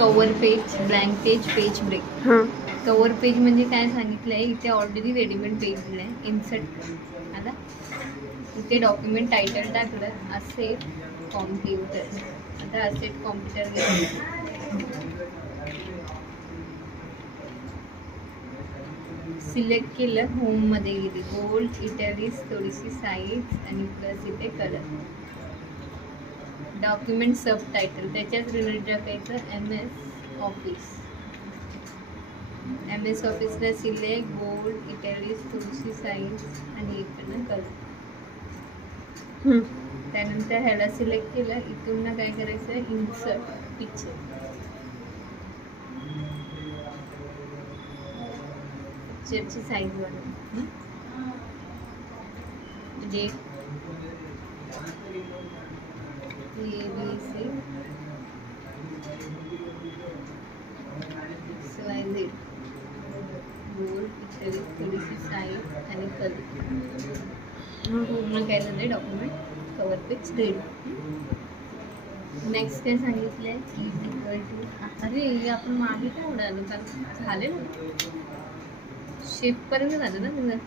Cover page, blank page, page break. हां. Cover page म्हणजे काय सांगितलं आहे, इथे ऑलरेडी रेडीमेड पेज दिलं आहे. इन्सर्ट आला, इथे डॉक्युमेंट टायटल टाकलं, असेट कॉम्प्युटर. आता असेट कॉम्प्युटर सिलेक्ट केलं, होममध्ये गेली, गोल्ड इटॅलिक्स, थोडीशी साईज आणि प्लस इथे कलर. डॉक्युमेंट सब टायटल त्याच्याच रिलेटेड टाकायचं MS ऑफिस. MS ऑफिसला सिलेक्ट, गोल्ड इटॅलिक्स, थोडीशी साईज आणि इकडनं कलर. त्यानंतर ह्याला सिलेक्ट केलं, इथून ना काय करायचं, इन्सर्ट पिक्चर. पिक्चरची साईज वाढवून date ABC XYZ, gold picture, थोडीशी साईज आणि कलर. पूर्ण काय झालं document cover page ready. Next काय सांगितलंय, इज इक्वल टू, अरे आपण मागे काय उडालो, कारण झाले ना, शेपपर्यंत झालं ना तुझं.